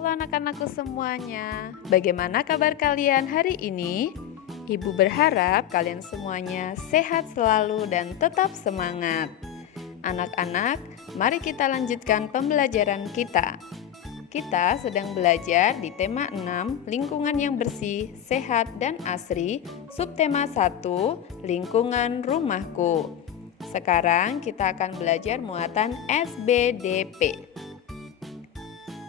Halo anak-anakku semuanya, bagaimana kabar kalian hari ini? Ibu berharap kalian semuanya sehat selalu dan tetap semangat. Anak-anak, mari kita lanjutkan pembelajaran kita. Kita sedang belajar di tema 6, lingkungan yang bersih, sehat, dan asri, subtema 1, lingkungan rumahku. Sekarang kita akan belajar muatan SBDP.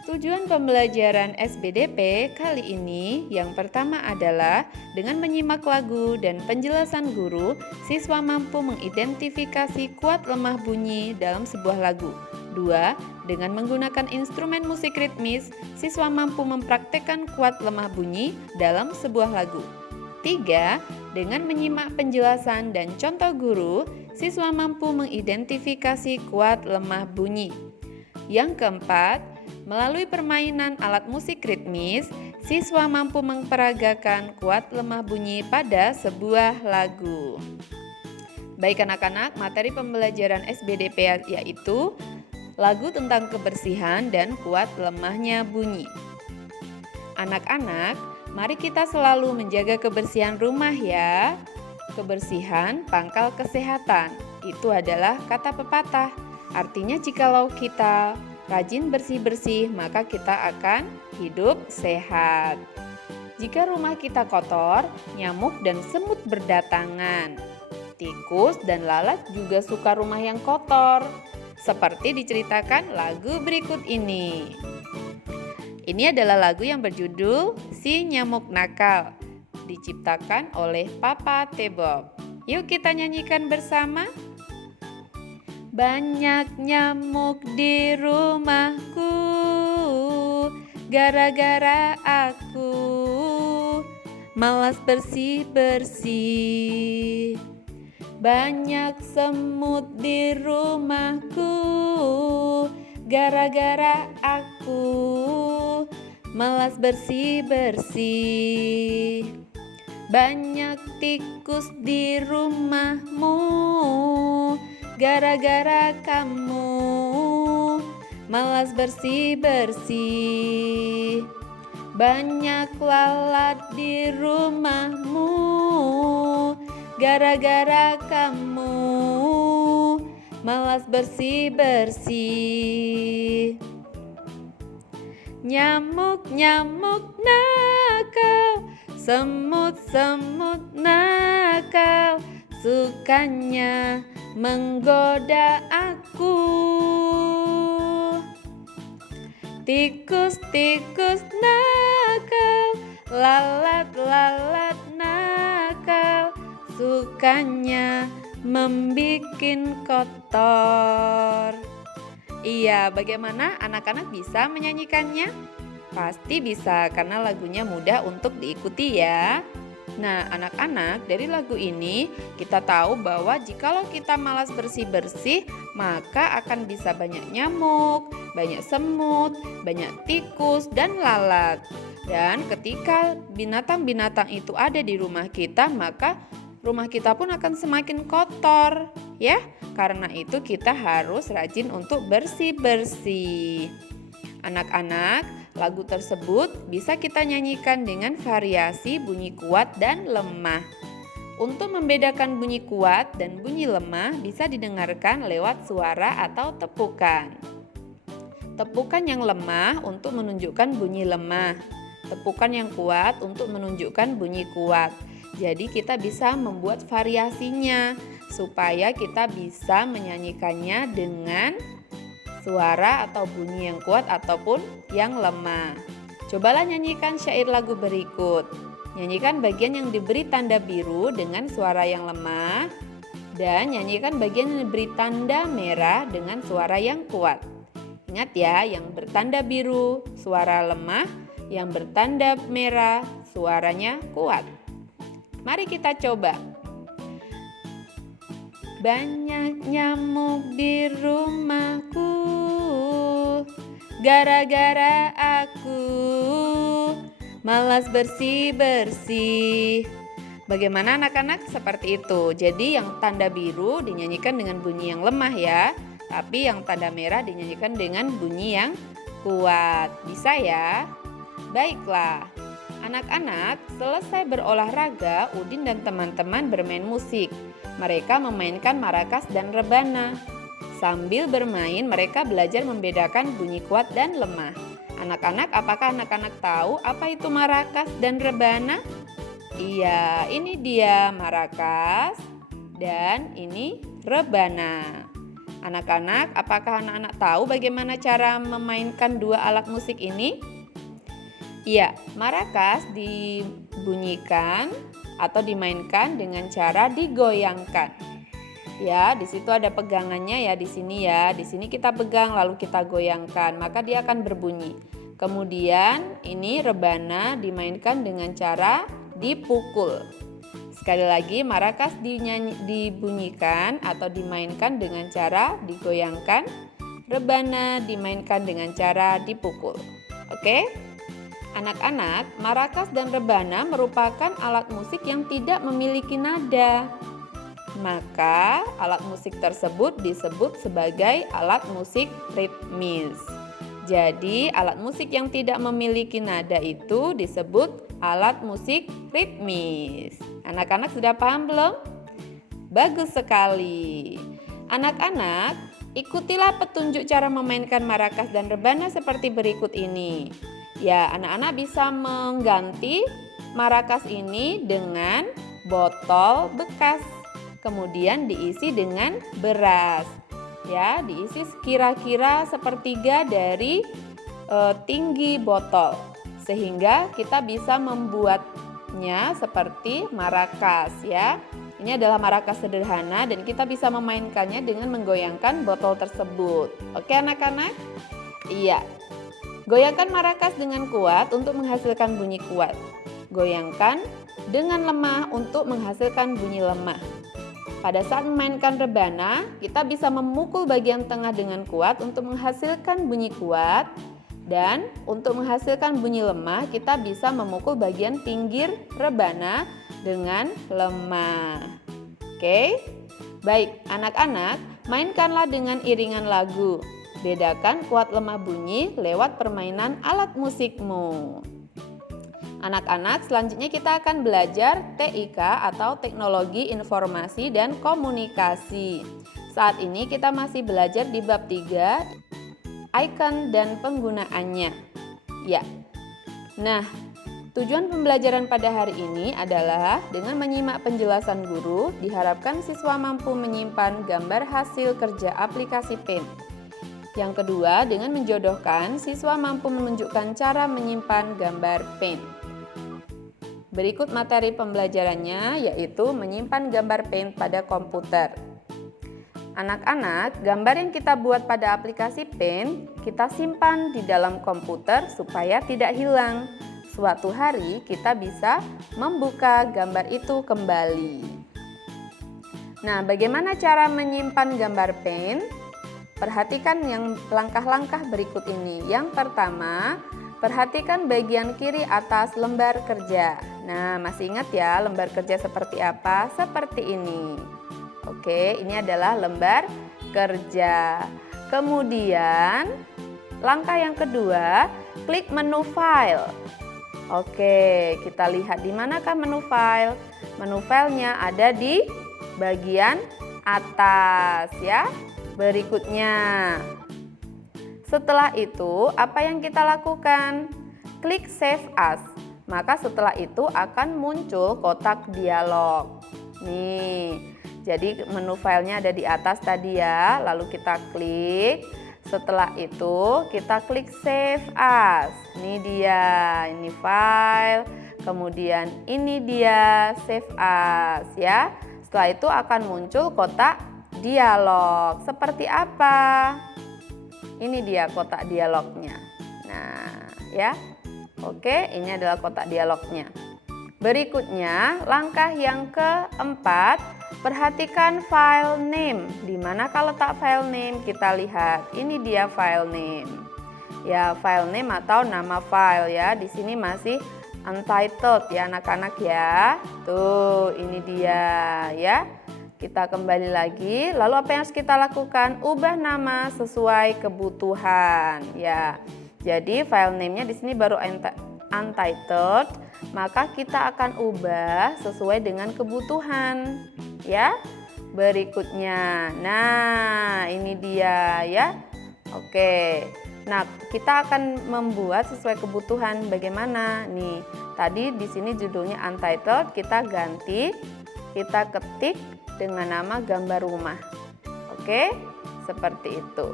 Tujuan pembelajaran SBDP kali ini yang pertama adalah dengan menyimak lagu dan penjelasan guru, siswa mampu mengidentifikasi kuat lemah bunyi dalam sebuah lagu. 2. Dengan menggunakan instrumen musik ritmis, siswa mampu mempraktekkan kuat lemah bunyi dalam sebuah lagu. 3. Dengan menyimak penjelasan dan contoh guru, siswa mampu mengidentifikasi kuat lemah bunyi. Yang keempat, melalui permainan alat musik ritmis, siswa mampu memperagakan kuat lemah bunyi pada sebuah lagu. Baik anak-anak, materi pembelajaran SBDP yaitu lagu tentang kebersihan dan kuat lemahnya bunyi. Anak-anak, mari kita selalu menjaga kebersihan rumah ya. Kebersihan pangkal kesehatan. Itu adalah kata pepatah. Artinya jikalau kita rajin bersih-bersih, maka kita akan hidup sehat. Jika rumah kita kotor, nyamuk dan semut berdatangan. Tikus dan lalat juga suka rumah yang kotor. Seperti diceritakan lagu berikut ini. Ini adalah lagu yang berjudul Si Nyamuk Nakal, diciptakan oleh Papa T. Bob. Yuk kita nyanyikan bersama. Banyak nyamuk di rumahku, gara-gara aku malas bersih-bersih. Banyak semut di rumahku, gara-gara aku malas bersih-bersih. Banyak tikus di rumahmu, gara-gara kamu malas bersih-bersih. Banyak lalat di rumahmu, gara-gara kamu malas bersih-bersih. Nyamuk-nyamuk nakal, semut-semut nakal, sukanya menggoda aku. Tikus-tikus nakal, lalat-lalat nakal, sukanya membikin kotor. Iya, bagaimana anak-anak bisa menyanyikannya? Pasti bisa karena lagunya mudah untuk diikuti ya. Nah, anak-anak, dari lagu ini kita tahu bahwa jikalau kita malas bersih-bersih, maka akan bisa banyak nyamuk, banyak semut, banyak tikus, dan lalat. Dan ketika binatang-binatang itu ada di rumah kita, maka rumah kita pun akan semakin kotor, ya. Karena itu kita harus rajin untuk bersih-bersih. Anak-anak, lagu tersebut bisa kita nyanyikan dengan variasi bunyi kuat dan lemah. Untuk membedakan bunyi kuat dan bunyi lemah bisa didengarkan lewat suara atau tepukan. Tepukan yang lemah untuk menunjukkan bunyi lemah. Tepukan yang kuat untuk menunjukkan bunyi kuat. Jadi kita bisa membuat variasinya supaya kita bisa menyanyikannya dengan suara atau bunyi yang kuat ataupun yang lemah. Cobalah nyanyikan syair lagu berikut. Nyanyikan bagian yang diberi tanda biru dengan suara yang lemah dan nyanyikan bagian yang diberi tanda merah dengan suara yang kuat. Ingat ya, yang bertanda biru suara lemah, yang bertanda merah suaranya kuat. Mari kita coba. Banyak nyamuk di rumahku, gara-gara aku malas bersih-bersih. Bagaimana anak-anak? Seperti itu. Jadi yang tanda biru dinyanyikan dengan bunyi yang lemah ya, tapi yang tanda merah dinyanyikan dengan bunyi yang kuat. Bisa ya? Baiklah. Anak-anak selesai berolahraga, Udin dan teman-teman bermain musik. Mereka memainkan marakas dan rebana. Sambil bermain, mereka belajar membedakan bunyi kuat dan lemah. Anak-anak, apakah anak-anak tahu apa itu marakas dan rebana? Iya, ini dia marakas dan ini rebana. Anak-anak, apakah anak-anak tahu bagaimana cara memainkan dua alat musik ini? Iya, marakas dibunyikan atau dimainkan dengan cara digoyangkan. Ya, di situ ada pegangannya ya di sini ya. Di sini kita pegang lalu kita goyangkan, maka dia akan berbunyi. Kemudian ini rebana dimainkan dengan cara dipukul. Sekali lagi, marakas dibunyikan atau dimainkan dengan cara digoyangkan. Rebana dimainkan dengan cara dipukul. Oke? Anak-anak, marakas dan rebana merupakan alat musik yang tidak memiliki nada. Maka, alat musik tersebut disebut sebagai alat musik ritmis. Jadi, alat musik yang tidak memiliki nada itu disebut alat musik ritmis. Anak-anak sudah paham belum? Bagus sekali. Anak-anak, ikutilah petunjuk cara memainkan marakas dan rebana seperti berikut ini. Ya, anak-anak bisa mengganti marakas ini dengan botol bekas. Kemudian diisi dengan beras. Ya, diisi kira-kira sepertiga dari tinggi botol. Sehingga kita bisa membuatnya seperti marakas ya. Ini adalah marakas sederhana dan kita bisa memainkannya dengan menggoyangkan botol tersebut. Oke anak-anak? Iya. Goyangkan marakas dengan kuat untuk menghasilkan bunyi kuat. Goyangkan dengan lemah untuk menghasilkan bunyi lemah. Pada saat memainkan rebana, kita bisa memukul bagian tengah dengan kuat untuk menghasilkan bunyi kuat. Dan untuk menghasilkan bunyi lemah, kita bisa memukul bagian pinggir rebana dengan lemah. Oke? Baik, anak-anak, mainkanlah dengan iringan lagu. Bedakan kuat lemah bunyi lewat permainan alat musikmu. Anak-anak, selanjutnya kita akan belajar TIK atau Teknologi Informasi dan Komunikasi. Saat ini kita masih belajar di bab 3, icon dan penggunaannya. Ya. Nah, tujuan pembelajaran pada hari ini adalah dengan menyimak penjelasan guru, diharapkan siswa mampu menyimpan gambar hasil kerja aplikasi Paint. Yang kedua, dengan menjodohkan, siswa mampu menunjukkan cara menyimpan gambar Paint. Berikut materi pembelajarannya, yaitu menyimpan gambar Paint pada komputer. Anak-anak, gambar yang kita buat pada aplikasi Paint, kita simpan di dalam komputer supaya tidak hilang. Suatu hari kita bisa membuka gambar itu kembali. Nah, bagaimana cara menyimpan gambar Paint? Perhatikan yang langkah-langkah berikut ini. Yang pertama, perhatikan bagian kiri atas lembar kerja. Nah, masih ingat ya lembar kerja seperti apa? Seperti ini. Oke, ini adalah lembar kerja. Kemudian, langkah yang kedua, klik menu file. Oke, kita lihat di manakah menu file. Menu filenya ada di bagian atas ya. Berikutnya, setelah itu apa yang kita lakukan? Klik Save As. Maka setelah itu akan muncul kotak dialog. Nih, jadi menu filenya ada di atas tadi ya. Lalu kita klik. Setelah itu kita klik Save As. Ini dia, ini file. Kemudian ini dia Save As ya. Setelah itu akan muncul kotak dialog. Seperti apa? Ini dia kotak dialognya. Nah, ya. Oke, ini adalah kotak dialognya. Berikutnya, langkah yang keempat, perhatikan file name. Di manakah letak file name? Kita lihat. Ini dia file name. Ya, file name atau nama file ya. Di sini masih untitled ya anak-anak ya. Tuh, ini dia ya. Kita kembali lagi, lalu apa yang harus kita lakukan? Ubah nama sesuai kebutuhan ya. Jadi file name-nya di sini baru untitled, maka kita akan ubah sesuai dengan kebutuhan ya. Berikutnya, nah ini dia ya. Oke, nah kita akan membuat sesuai kebutuhan. Bagaimana nih? Tadi di sini judulnya untitled, kita ganti, kita ketik dengan nama gambar rumah. Oke, seperti itu.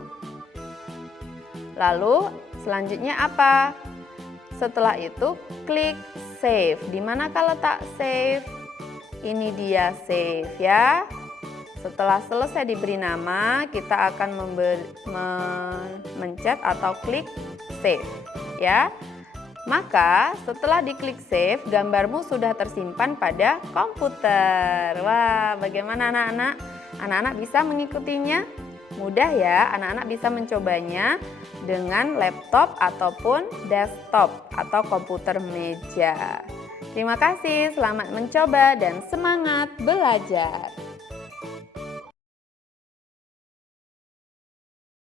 Lalu selanjutnya apa? Setelah itu klik save. Di manakah letak save? Ini dia save ya. Setelah selesai diberi nama, kita akan mencet atau klik save ya. Maka setelah diklik save, gambarmu sudah tersimpan pada komputer. Wah, bagaimana anak-anak? Anak-anak bisa mengikutinya? Mudah ya, anak-anak bisa mencobanya dengan laptop ataupun desktop atau komputer meja. Terima kasih, selamat mencoba dan semangat belajar.